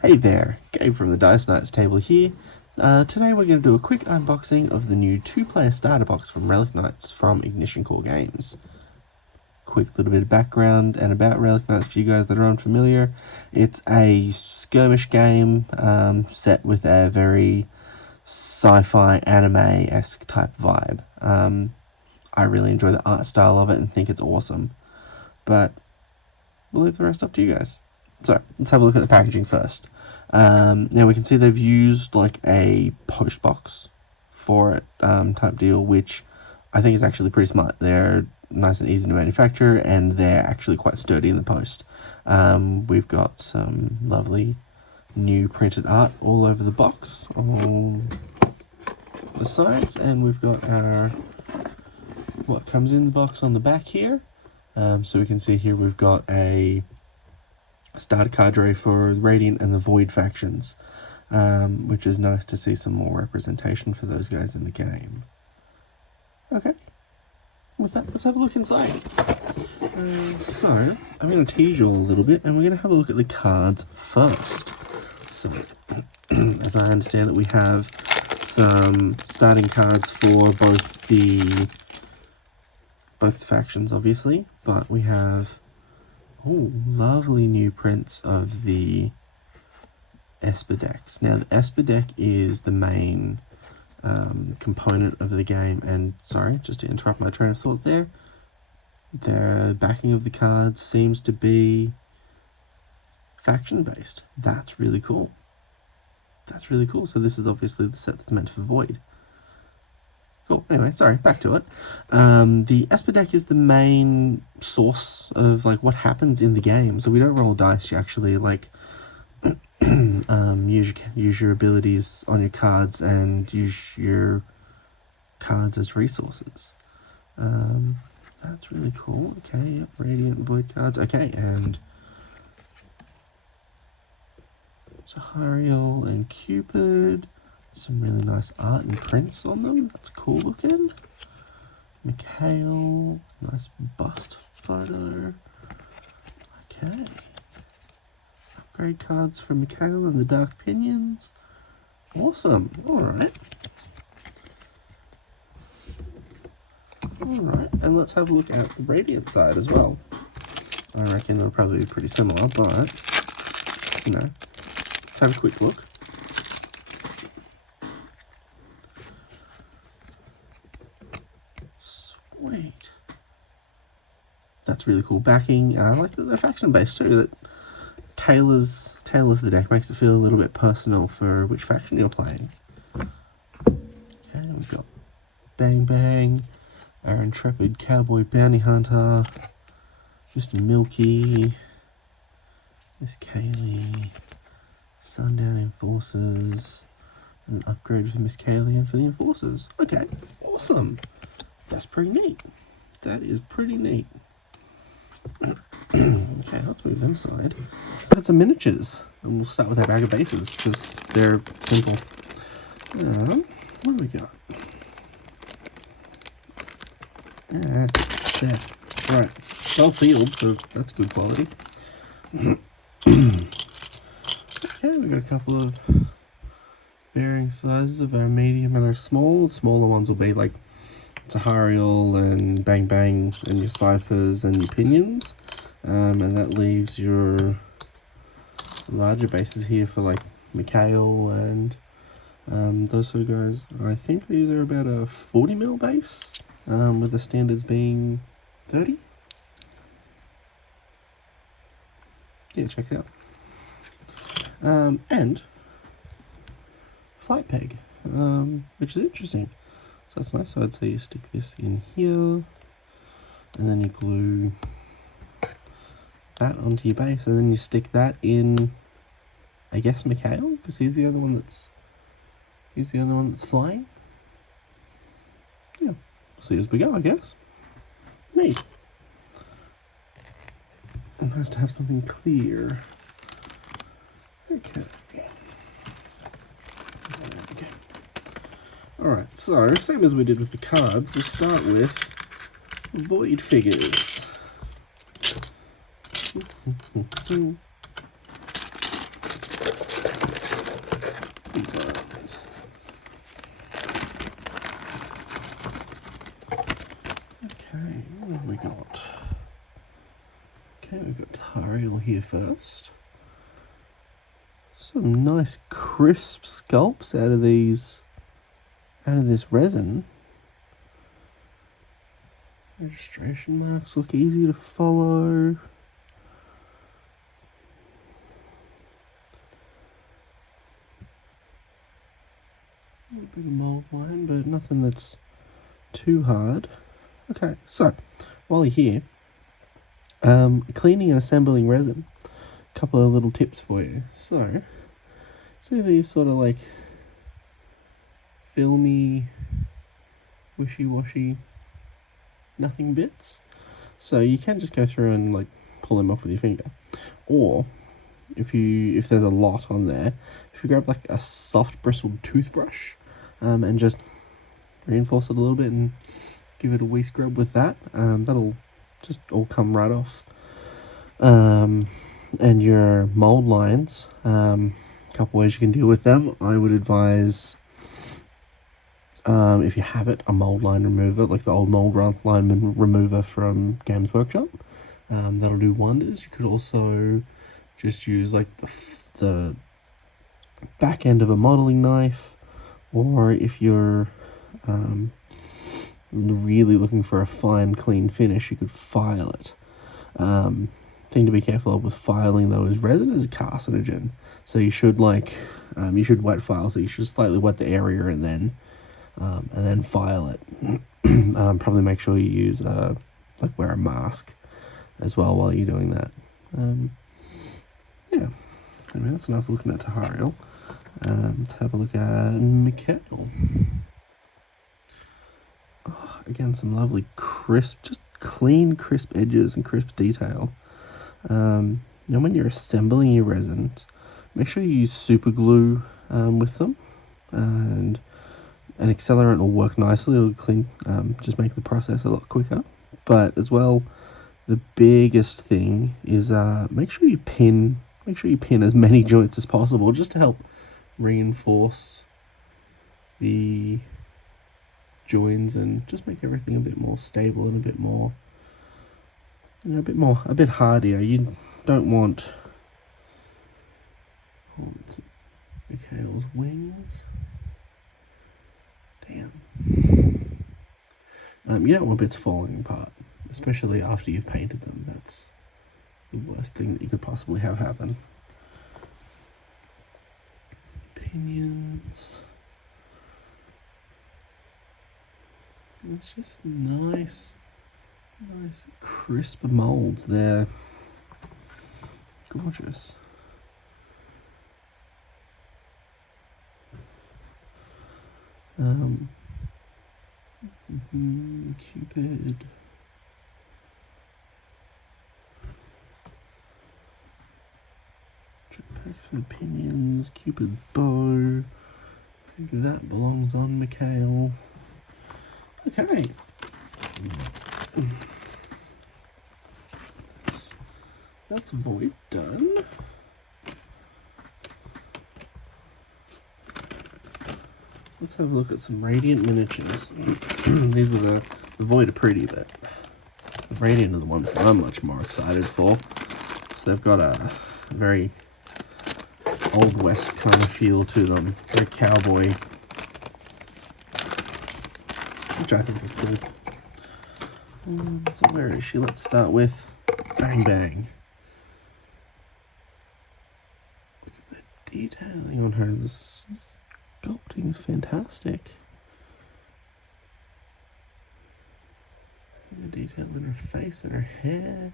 Hey there, Gabe from the Dice Knights table here. Today we're going to do a quick unboxing of the new 2-player starter box from Relic Knights from Ignition Core Games. Quick little bit of background and about Relic Knights for you guys that are unfamiliar. It's a skirmish game set with a very sci-fi anime-esque type vibe. I really enjoy the art style of it and think it's awesome. But we'll leave the rest up to you guys. So let's have a look at the packaging first. Now we can see they've used like a post box for it type deal, which I think is actually pretty smart. They're nice and easy to manufacture, and they're actually quite sturdy in the post. We've got some lovely new printed art all over the box on the sides, and we've got our what comes in the box on the back here. So we can see here we've got a starter cadre for Radiant and the Void factions, which is nice to see some more representation for those guys in the game. Okay, with that, let's have a look inside. So, I'm going to tease you all a little bit, and we're going to have a look at the cards first. So, as I understand it, we have some starting cards for both the factions, obviously, but we have lovely new prints of the Esper decks. Now, the Esper deck is the main component of the game, and sorry, just to interrupt my train of thought there, the backing of the cards seems to be faction-based. That's really cool. That's really cool. So this is obviously the set that's meant for Void. Cool. Anyway, sorry, back to it. The Esper deck is the main source of like what happens in the game. So we don't roll dice. You actually like use your abilities on your cards and use your cards as resources. That's really cool. Okay, yep, Radiant Void cards. Okay, and Zahariel and Cupid. Some really nice art and prints on them. That's cool looking. Mikhail, nice bust photo. Okay. Upgrade cards for Mikhail and the Dark Pinions. Awesome. Alright. Alright, and let's have a look at the Radiant side as well. I reckon it'll probably be pretty similar, but, you know, let's have a quick look. Sweet. That's really cool backing. I like that they're faction based too. That tailors the deck, makes it feel a little bit personal for which faction you're playing. Okay, we've got Bang Bang, our intrepid cowboy bounty hunter, Mr. Milky, Miss Kaylee, Sundown Enforcers, and an upgrade for Miss Kaylee and for the Enforcers. Okay, awesome. That's pretty neat. That is pretty neat. Okay, let's move them aside. Got some miniatures, and we'll start with our bag of bases because they're simple. What do we got? There. Right, well sealed, so that's good quality. Okay, we got a couple of varying sizes of our medium and our small. Smaller ones will be like Zahariel and Bang Bang and your Ciphers and your Pinions. And that leaves your larger bases here for like Mikhail and those sort of guys. I think these are about a 40mm base, with the standards being 30. Yeah, checks out. And flight peg, which is interesting. So that's nice. So I'd say you stick this in here, and then you glue that onto your base, and then you stick that in, I guess, Mikhail, because he's the other one that's flying. Yeah, we'll see as we go, I guess. Neat. And nice to have something clear. Okay. Alright, so same as we did with the cards, we'll start with Void figures. while here first. Some nice crisp sculpts out of this resin. Registration marks look easy to follow. A little bit of mold line, but nothing that's too hard. Okay, so while you're here, cleaning and assembling resin. A couple of little tips for you. So, see these sort of like filmy, wishy-washy, nothing bits? So you can just go through and like pull them off with your finger. Or if there's a lot on there, if you grab like a soft bristled toothbrush and just reinforce it a little bit and give it a wee scrub with that, that'll just all come right off. And your mold lines, a couple ways you can deal with them. I would advise, if you have it, a mold line remover, like the old mold line remover from Games Workshop. That'll do wonders. You could also just use like the back end of a modeling knife, or if you're really looking for a fine, clean finish, you could file it. Thing to be careful of with filing though is resin is a carcinogen, so you should you should wet file. So you should slightly wet the area and then file it. Probably make sure you use wear a mask as well while you're doing that. Yeah, anyway, that's enough looking at Tahariel. Let's have a look at Mikhail. Oh, again, some lovely crisp, just clean, crisp edges and crisp detail. Now when you're assembling your resins, make sure you use super glue with them, and an accelerant will work nicely. It'll clean, just make the process a lot quicker. But as well, the biggest thing is make sure you pin as many joints as possible, just to help reinforce the joins and just make everything a bit more stable and a bit more, a bit hardier. You don't want Mikhail's wings. Damn. You don't want bits falling apart, especially after you've painted them. That's the worst thing that you could possibly have happen. Pinions. It's just nice crisp molds there. Gorgeous. Cupid. Jetpacks for the pinions. Cupid bow. I think that belongs on Mikhail. Okay. That's void done. Let's have a look at some Radiant miniatures. These are the void are pretty, but the Radiant are the ones that I'm much more excited for. So they've got a very Old West kind of feel to them. Very cowboy, which I think is cool. So where is she? Let's start with Bang Bang. Look at the detailing on her. The sculpting is fantastic. The detail in her face and her hair.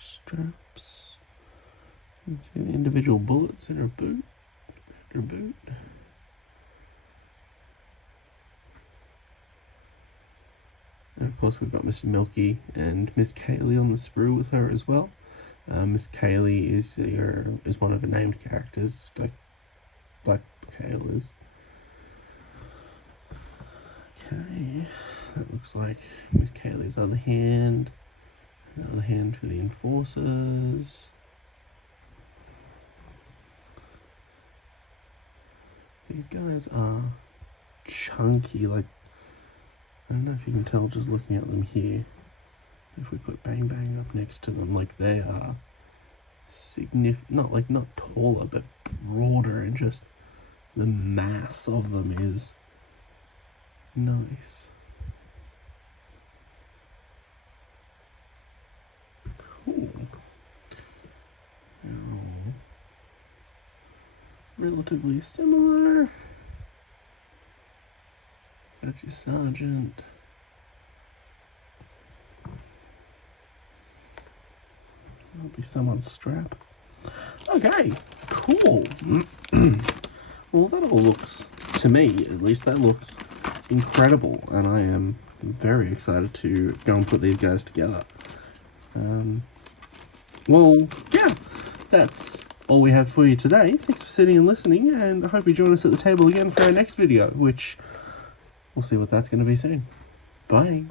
Straps. You can see the individual bullets in her boot. And of course we've got Mr. Milky and Miss Kaylee on the sprue with her as well. Miss Kaylee is one of her named characters, like Mikhail is. Okay, that looks like Miss Kaylee's other hand. Another hand for the enforcers. These guys are chunky, like, I don't know if you can tell just looking at them here. If we put Bang Bang up next to them, like they are not taller, but broader, and just the mass of them is nice. Cool. They're all relatively similar. That's your sergeant. There'll be someone's strap. Okay, cool. Well, that all looks, to me at least, that looks incredible, and I am very excited to go and put these guys together. Well, yeah, that's all we have for you today. Thanks for sitting and listening, and I hope you join us at the table again for our next video, which we'll see what that's going to be soon. Bye.